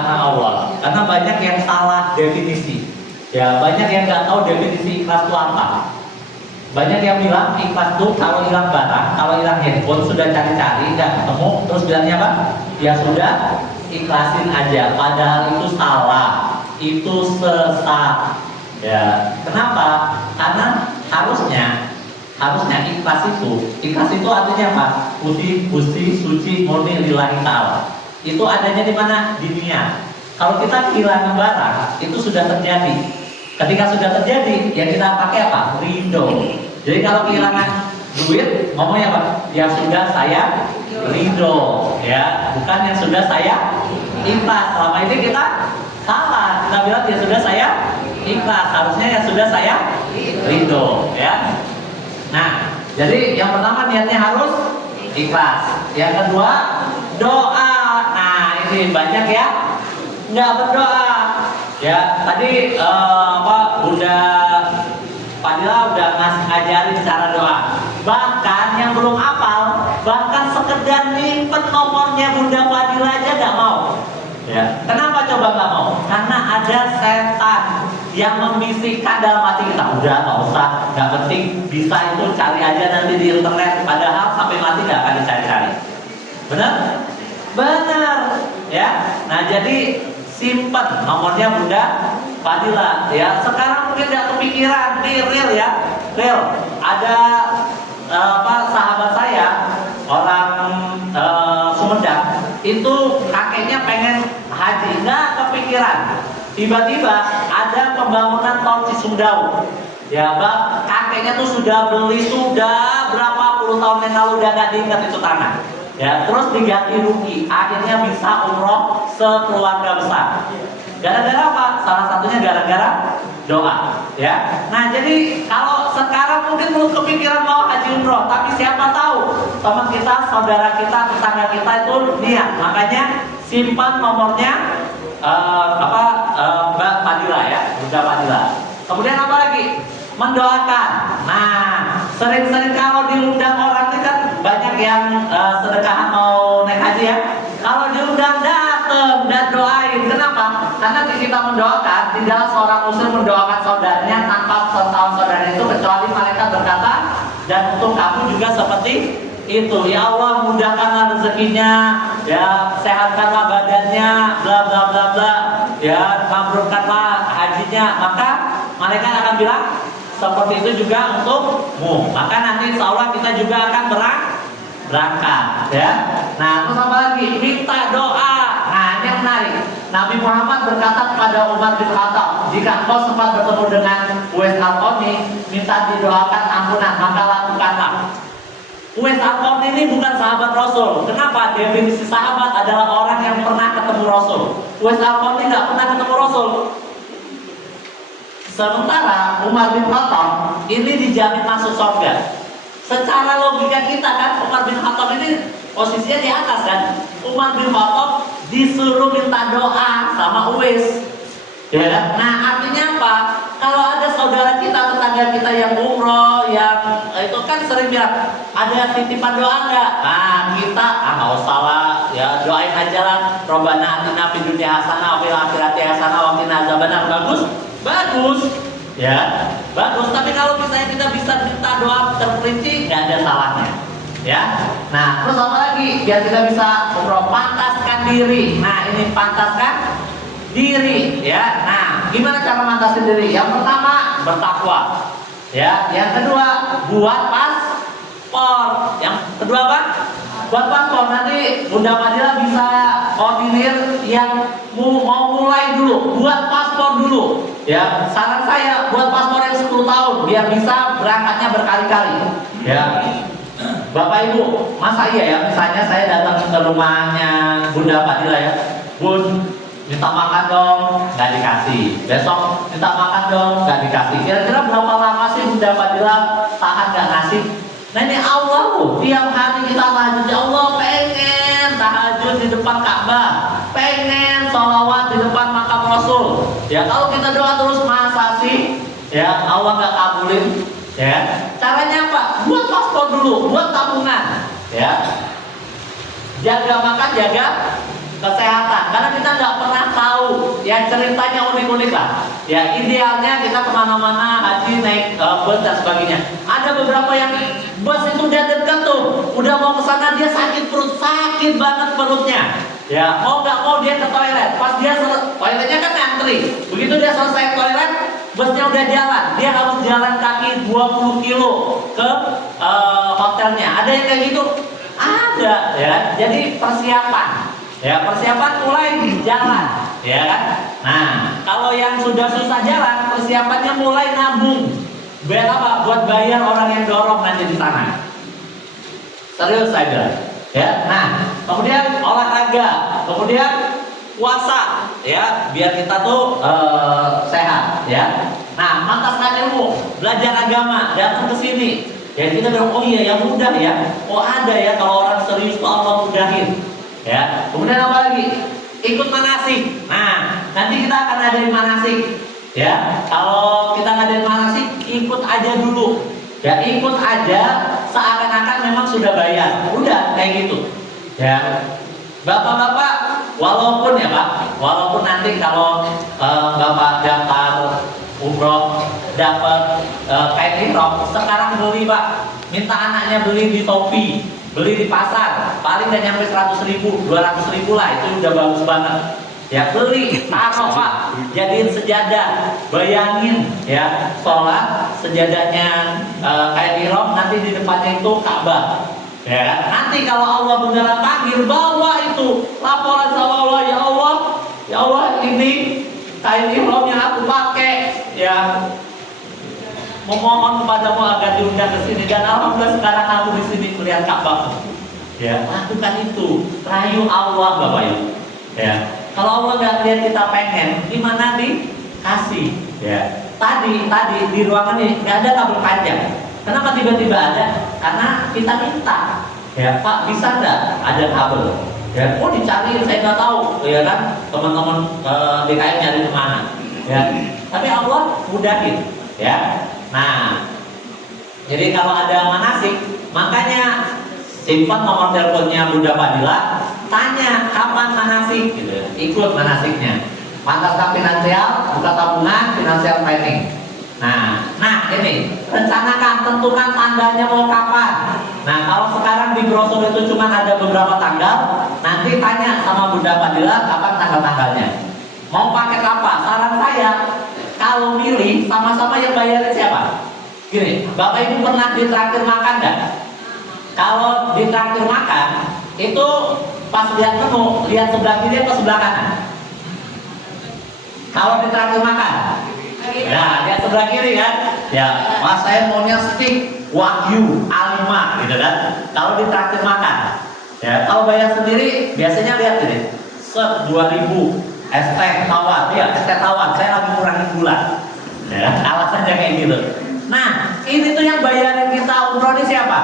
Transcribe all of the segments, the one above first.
karena Allah. Karena banyak yang salah definisi. Ya, banyak yang nggak tahu definisi ikhlas itu apa. Banyak yang bilang ikhlas itu kalau hilang barang, kalau hilang handphone sudah cari-cari nggak ketemu, terus bilangnya apa? Ya sudah, ikhlasin aja. Padahal itu salah, itu sesat. Ya, kenapa? Karena harusnya ikhlas itu artinya apa? Putih, bersih, suci, murni, lillahi ta'ala. Itu adanya di mana? Di dunia. Kalau kita kehilangan barang, itu sudah terjadi. Ketika sudah terjadi, ya kita pakai apa? Ridho. Jadi kalau kehilangan duit, ngomongnya apa? Ya sudah saya ridho, ya, bukan yang sudah saya ikhlas. Selama ini kita salah, kita bilang ya sudah saya ikhlas, harusnya ya sudah saya ridho, ya. Nah, jadi yang pertama niatnya harus ikhlas. Yang kedua, doa. Nah, ini banyak ya nggak berdoa. Ya, tadi Bunda Fadila udah ngajarin cara doa. Bahkan yang belum hafal, bahkan sekedar nyimpen nomornya Bunda Fadila aja nggak mau. Ya, kenapa coba nggak mau? Karena ada setan yang membisikkan dalam hati kita. Udah nggak usah, nggak penting. Bisa itu cari aja nanti di internet. Padahal sampai mati nggak akan dicari-cari. Benar? Benar. Ya. Nah, jadi simpan nomornya Bunda Fadila, ya. Sekarang mungkin nggak kepikiran, nih real ya, real. Ada sahabat saya orang Sumedang, itu kakeknya pengen haji, nggak kepikiran. Tiba-tiba ada pembangunan tol Cisumdawu, ya, bang. Kakeknya tuh sudah beli sudah berapa puluh tahun yang lalu, udah nggak diingat itu tanah. Ya, terus diganti rugi, akhirnya bisa umroh sekeluarga besar. Gara-gara apa? Salah satunya gara-gara doa. Ya, nah jadi kalau sekarang mungkin belum kepikiran mau haji umroh, tapi siapa tahu teman kita, saudara kita, tetangga kita itu niat. Makanya simpan nomornya Mbak Fadila, ya, Bunda Fadila. Kemudian apa lagi? Mendoakan. Nah, sering-sering kalau diundang orang ini kan banyak yang sedekahan mau naik haji, ya. Kalau diundang datang dan doain. Kenapa? Karena kita mendoakan, tidaklah seorang muslim mendoakan saudaranya tanpa sepengetahuan saudaranya itu, kecuali malaikat berkata, dan untuk kamu juga seperti itu. Ya Allah, mudahkanlah rezekinya, ya, sehatkanlah badannya, bla bla bla bla, ya, mabrurkanlah hajinya. Maka malaikat akan bilang seperti itu juga untukmu. Maka nanti insya Allah kita juga akan berangkat, ya. Nah, terus apa lagi? Minta doa. Nah, ini yang menarik. Nabi Muhammad berkata kepada Umar bin Khattab, jika engkau sempat bertemu dengan Uwais Al-Qarni, minta didoakan ampunan, maka lakukanlah. Uwais Al-Qarni ini bukan sahabat Rasul. Kenapa? Definisi sahabat adalah orang yang pernah ketemu Rasul. Uwais Al-Qarni nggak pernah ketemu Rasul. Sementara Umar bin Khattab ini dijamin masuk surga. Secara logika kita kan, Umar bin Khattab ini posisinya di atas kan. Umar bin Khattab disuruh minta doa sama Uwais. Ya, nah artinya apa? Kalau ada saudara kita, tetangga kita yang umroh, yang itu kan sering bilang, ada titipan doa nggak? Nah, kita nggak usah lah, ya, doain aja lah. Robbana atina fid dunya hasanah wa fil akhirati hasanah wa qina adzabannar. Bagus, ya, bagus. Tapi kalau misalnya kita bisa minta doa terperinci, nggak ada salahnya, ya. Nah, terus apa lagi? Biar kita bisa umroh, pantaskan diri. Nah, ini pantaskan diri, ya. Nah, gimana cara mantasin diri? Yang pertama, bertakwa, ya. Yang kedua, buat paspor. Yang kedua apa? Buat paspor. Nanti Bunda Fadila bisa koordinir yang mau mulai dulu, buat paspor dulu, ya. Saran saya buat paspor yang 10 tahun biar bisa berangkatnya berkali-kali, ya. Bapak Ibu, masa iya ya, misalnya saya datang ke rumahnya Bunda Fadila, ya, Bun, minta makan dong, nggak dikasih. Besok minta makan dong, nggak dikasih. Kira-kira berapa lama sih Bunda Fadila tahan nggak ngasih? Nah, ini Allah loh, tiap hari kita tahajud. Ya Allah, pengen tahajud di depan Ka'bah, pengen sholawat di depan makam Rasul. Ya, kalau kita doa terus, masa sih, ya, Allah nggak kabulin? Ya, caranya apa? Buat paspor dulu, buat tabungan, ya. Jaga makan, jaga kesehatan. Karena kita nggak pernah ya ceritanya unik-unik lah. Ya idealnya kita kemana-mana haji naik bus dan sebagainya. Ada beberapa yang bus itu udah dekat tuh, udah mau ke sana dia sakit perut, sakit banget perutnya. Ya mau nggak mau dia ke toilet. Pas dia toiletnya kan antri. Begitu dia selesai toilet, busnya udah jalan. Dia harus jalan kaki 20 kilo ke hotelnya. Ada yang kayak gitu? Ada ya. Jadi persiapan. Ya persiapan mulai jalan, ya kan? Nah kalau yang sudah susah jalan, persiapannya mulai nabung. Biar apa? Buat bayar orang yang dorong nanti di sana. Serius saya. Ya. Nah kemudian olahraga, kemudian puasa, ya biar kita tuh sehat, ya. Nah mantaskan ilmu, belajar agama, datang ke sini. Ya kita bilang oh iya yang mudah ya. Oh ada ya kalau orang serius tuh Allah mudahin. Ya, kemudian apa lagi? Ikut manasik. Nah, nanti kita akan adain manasik. Ya, kalau kita ngadain manasik, ikut aja dulu. Ya, ikut aja seakan-akan memang sudah bayar. Udah kayak gitu. Ya, bapak-bapak, walaupun ya Pak, walaupun nanti kalau bapak daftar umroh dapat kain ihram, sekarang beli Pak, minta anaknya beli di Shopee. Beli di pasar, paling gak nyampe 100.000, 200.000 lah, itu udah bagus banget. Ya beli, taruh Pak, jadiin sejadah. Bayangin ya, sholat sejadahnya kayak ihram, nanti di depannya itu Ka'bah. Ya kan? Nanti kalau Allah beneran panggil, bawa itu laporan sama Allah, ya Allah ini kain ihram yang aku pakai, ya. Memohon kepadamu agar diundang ke sini dan alhamdulillah sekarang aku di sini melihat Ka'bah. Ya, lakukan itu. Rayu Allah Bapak Ibu. Ya. Kalau Allah nggak lihat kita pengen, gimana dikasih? Ya. Tadi di ruangan ini nggak ada kabel panjang. Kenapa tiba-tiba ada? Karena kita minta. Ya, Pak bisa nggak ada kabel? Ya, oh dicari, saya nggak tahu. Ya kan, teman-teman DKM nyari kemana? Ya. Tapi Allah mudahin. Ya. Nah, jadi kalau ada manasik, makanya simpan nomor teleponnya Bunda Fadila, tanya kapan manasik, gitu. Ikut manasiknya. Mantaskan finansial, buka tabungan, financial planning. Nah ini rencanakan, tentukan tanggalnya mau kapan. Nah kalau sekarang di brosur itu cuma ada beberapa tanggal, nanti tanya sama Bunda Fadila kapan tanggal-tanggalnya. Mau pakai apa? Saran saya, kalau milih sama-sama yang bayarin siapa? Gini, Bapak Ibu pernah ditraktir makan nggak? Kalau ditraktir makan, itu pas lihat menu, lihat sebelah kiri atau sebelah kanan? Kalau ditraktir makan, ya lihat sebelah kiri kan? Ya, mas saya maunya steak wagyu A5 gitu kan? Kalau ditraktir makan, ya kalau bayar sendiri biasanya lihat ini, set 2.000. Es teh tawar, ya es teh tawar, saya lagi kurangin gula. Ya, alasannya kayak gitu. Nah, ini tuh yang bayarin kita umroh ini siapa?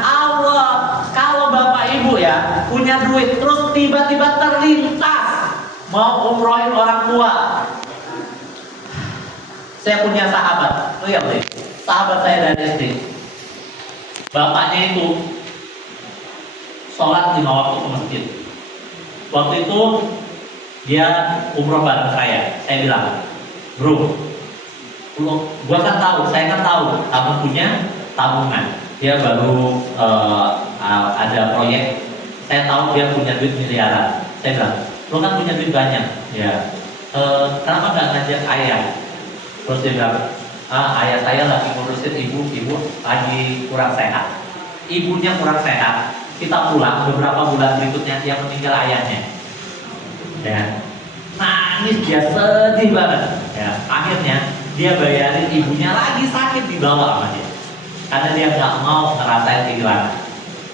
Allah. Kalau Bapak Ibu ya punya duit, terus tiba-tiba terlintas mau umrohin orang tua. Saya punya sahabat, lihat deh, sahabat saya dari SD. Bapaknya itu sholat 5 waktu ke masjid. Waktu itu dia umroh bareng saya bilang, bro, gua kan tahu, saya kan tahu, kamu punya tabungan. Dia baru ada proyek, saya tahu dia punya duit miliaran. Saya bilang, lo kan punya duit banyak, ya. Kenapa nggak ngajak ayah? Terus dia bilang, ayah saya lagi ngurusin ibu lagi kurang sehat. Ibunya kurang sehat. Kita pulang beberapa bulan berikutnya dia meninggal ayahnya. Ya, nangis dia sedih banget. Ya, akhirnya dia bayarin ibunya lagi sakit dibawa sama dia, karena dia nggak mau ngerasain kehilangan.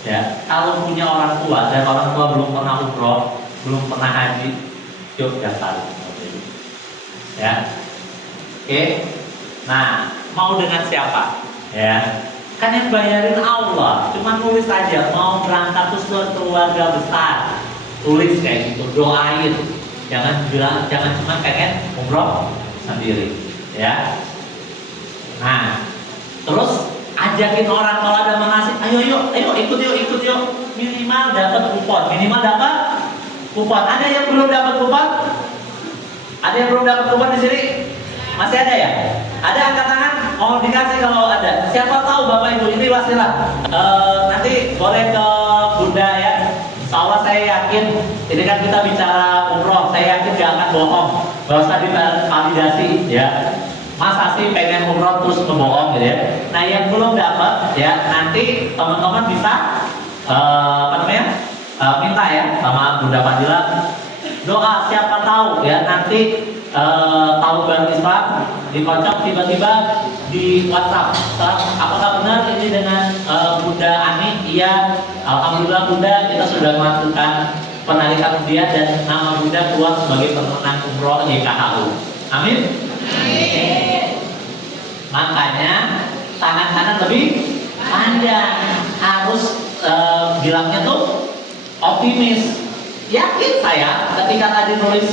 Ya, kalau punya orang tua dan orang tua belum pernah umroh, belum pernah haji, yuk daftar. Ya, oke. Nah, mau dengan siapa? Ya, kan yang bayarin Allah. Cuma nulis aja mau berangkat tuh keluarga besar. Tulis kayak gitu, doain. Jangan bilang, jangan cuma pengen umroh sendiri, ya. Nah, terus ajakin orang kalau ada manasik, ayo ikut yuk, minimal dapat kupon, Ada yang belum dapat kupon? Ada yang belum dapat kupon di sini? Masih ada ya? Ada angkat tangan? Mau dikasih kalau ada. Siapa tahu Bapak Ibu ini wasilah. Nanti boleh ke Bunda ya. Insya saya yakin ini kan kita bicara umroh. Saya yakin gak akan bohong. Gak usah divalidasi ya. Masa sih pengen umroh terus ngebohong gitu ya. Nah yang belum dapat ya nanti teman-teman bisa minta ya sama Bunda Fadila doa, siapa tahu ya nanti tahu baru Islam dikocok tiba-tiba di WhatsApp. Apakah benar ini dengan Bunda Ani? Iya, alhamdulillah Bunda, kita sudah melakukan penarikan undian dan nama Bunda keluar sebagai pemenang umroh YKHU. Amin. Makanya tangan kanan lebih panjang, harus bilangnya tuh optimis. Yakin saya ketika tadi nulis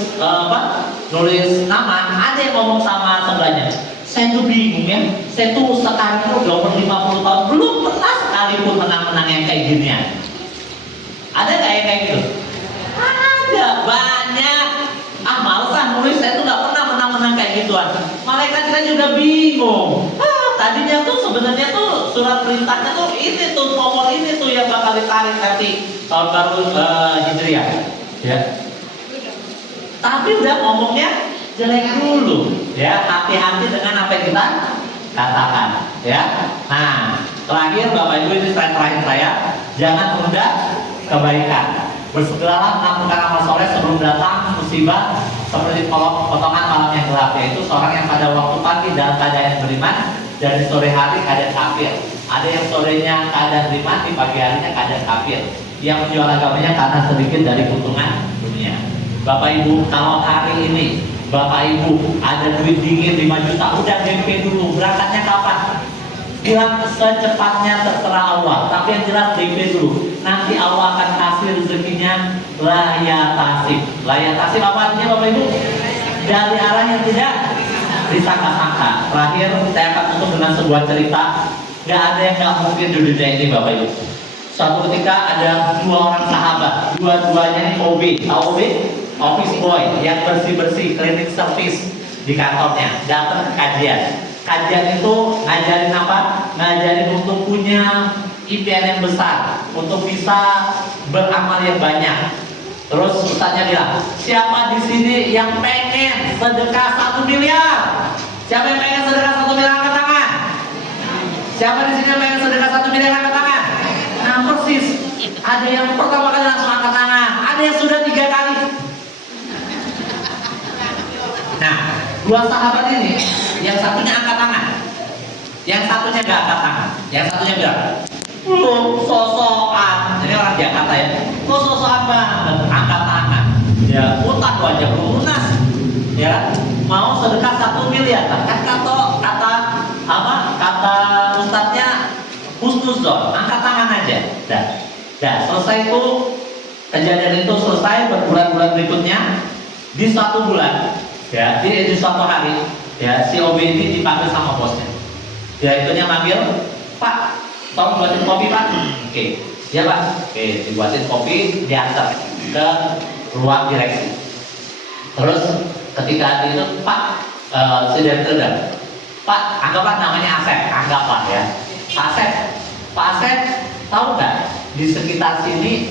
nama, ada yang ngomong sama sebelahnya, saya tuh bingung ya, saya tuh sekarang tuh udah umur 50 tahun belum pernah sekalipun menang-menang yang kayak ginian. Ada nggak yang kayak gitu? Ada banyak. Males nulis, saya tuh nggak pernah menang-menang kayak gituan. Malaikat kita juga bingung. Tadinya tuh sebenarnya tuh surat perintahnya tuh ini tuh nomor ini tuh yang bakal ditarik nanti tahun baru Hijriah, ya. Tapi udah ngomongnya jelek dulu, ya. Hati-hati dengan apa yang kita katakan, ya. Nah, terakhir Bapak Ibu ini terakhir saya, jangan menunda kebaikan. Bersegeralah melakukan amal soleh sebelum datang musibah seperti potongan malam yang gelap, yaitu seorang yang pada waktu pagi dalam keadaan beriman dan di sore hari keadaan kafir. Ada yang sorenya keadaan beriman, di pagi harinya keadaan kafir. Yang menjual agamanya karena sedikit dari keuntungan dunia. Bapak Ibu, kalau hari ini Bapak Ibu ada duit dingin 5 juta, udah DP dulu. Berangkatnya kapan? Bilang secepatnya terserah Allah, tapi yang jelas DP dulu. Nanti Allah akan kasih rezekinya layatasib. Layatasib apa artinya Bapak Ibu? Dari arah yang tidak disangka-sangka. Terakhir saya akan tutup dengan sebuah cerita. Gak ada yang gak mungkin di dunia ini Bapak Ibu. Suatu ketika ada 2 orang sahabat, dua-duanya ini OB, tahu OB? Office boy yang bersih-bersih, cleaning service di kantornya, datang ke kajian. Kajian itu ngajarin apa? Ngajarin untuk punya impian yang besar, untuk bisa beramal yang banyak. Terus ustaznya bilang, siapa di sini yang pengen sedekah 1 miliar? Siapa yang pengen sedekah 1 miliar angkat tangan? Siapa di sini yang pengen sedekah 1 miliar angkat tangan? Nah persis, ada yang pertama kali langsung angkat tangan, ada yang sudah 3 kali. Nah, 2 sahabat ini, yang satunya angkat tangan, yang satunya gak angkat tangan. Yang satunya bilang, lu sosokan, ini orang Jakarta ya, lu sosokan banget, angkat tangan. Ya, utang lu aja belum lunas, ya, mau sedekah 1 miliar, kan kata ustadznya husnuzon, angkat tangan aja. Dah, selesai itu kejadian itu selesai. Berbulan-bulan berikutnya di suatu bulan, ya, di suatu hari, ya, si OB ini dipanggil sama bosnya. Direkturnya manggil, Pak, tolong buatin kopi Pak. Oke, ya Pak. Oke, dibuatin kopi, diantar ke ruang direksi. Terus ketika itu Pak, si direktur dan Pak, anggaplah namanya Asep, anggaplah ya. Pak Asep, tahu nggak di sekitar sini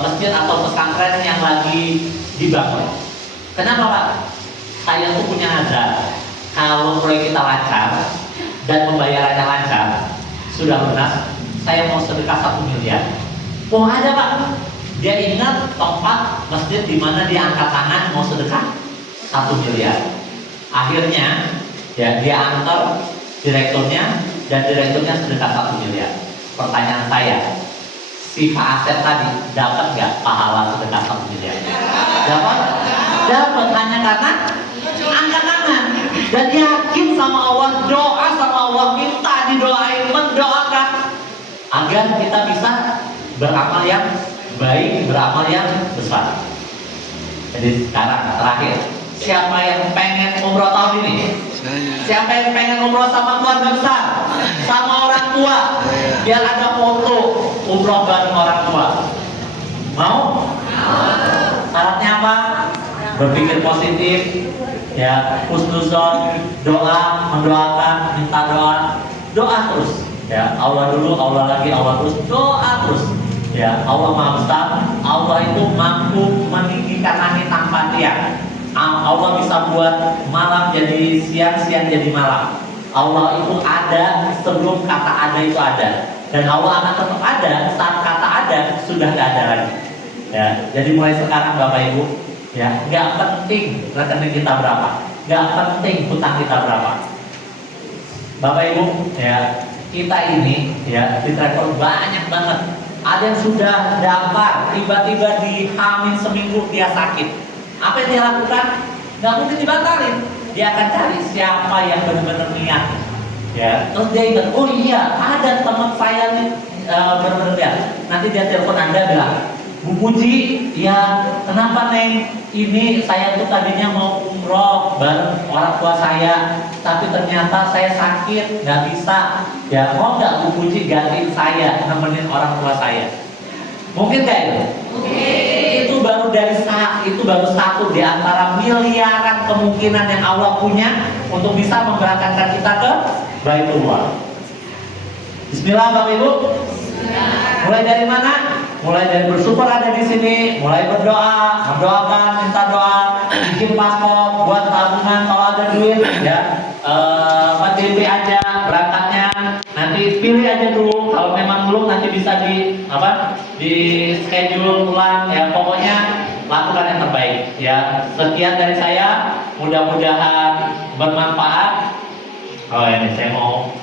masjid atau pesantren yang lagi dibangun? Kenapa Pak? Saya tuh punya nazar, kalau proyek kita lancar dan pembayarannya lancar, sudah lunas, saya mau sedekah 1 miliar. Oh ada Pak. Dia ingat tempat masjid di mana dia angkat tangan mau sedekah 1 miliar. Akhirnya ya dia antar direkturnya dan direkturnya sedekah 1 miliar. Pertanyaan saya, si Pak Asep tadi dapat nggak pahala sedekah 1 miliar? Dapat? Dapat, hanya karena angkat tangan dan yakin sama Allah, doa sama Allah, minta didoain, mendoakan agar kita bisa beramal yang baik, beramal yang besar. Jadi sekarang terakhir, siapa yang pengen umroh tahun ini? Siapa yang pengen umroh sama keluarga besar, sama orang tua, biar ada foto umroh bareng orang tua? Mau? Syaratnya apa? berpikir positif, ya, husnuzon, doa, mendoakan, minta doa, doa terus, ya, Allah dulu, Allah lagi, Allah terus, doa terus, ya, Allah Maha Besar, Allah itu mampu meninggikan langit tanpa tiang, Allah bisa buat malam jadi siang, siang jadi malam, Allah itu ada sebelum kata ada itu ada, dan Allah akan tetap ada saat kata ada sudah tidak ada lagi, ya, jadi mulai sekarang Bapak Ibu, ya, nggak penting rekening kita berapa, nggak penting hutang kita berapa. Bapak Ibu, ya, kita ini, ya, di travel banyak banget. Ada yang sudah daftar, tiba-tiba di hamil seminggu dia sakit. Apa yang dia lakukan? Nggak mungkin dibatalin. Dia akan cari siapa yang benar-benar niat. Ya, terus dia ingat, oh iya, ada teman saya nih benar-benar niat. Nanti dia telepon Anda bilang, Bu Puji, ya kenapa Neng? Ini saya tuh tadinya mau umroh bareng orang tua saya, tapi ternyata saya sakit, nggak bisa. Ya mau nggak Bu Puji gantiin saya nemenin orang tua saya? Mungkin nggak itu? Itu baru itu baru satu di antara miliaran kemungkinan yang Allah punya untuk bisa memberangkatkan kita ke Baitullah. Bismillah Bapak Ibu. Mulai dari mana? Mulai dari bersyukur ada di sini, mulai berdoa, mendoakan, minta doa, bikin paspor, buat tabungan kalau ada duit, ya, DP aja berangkatnya. Nanti pilih aja dulu, kalau memang belum nanti bisa di schedule ulang, ya, pokoknya lakukan yang terbaik, ya. Sekian dari saya, mudah-mudahan bermanfaat. Oh ini saya mau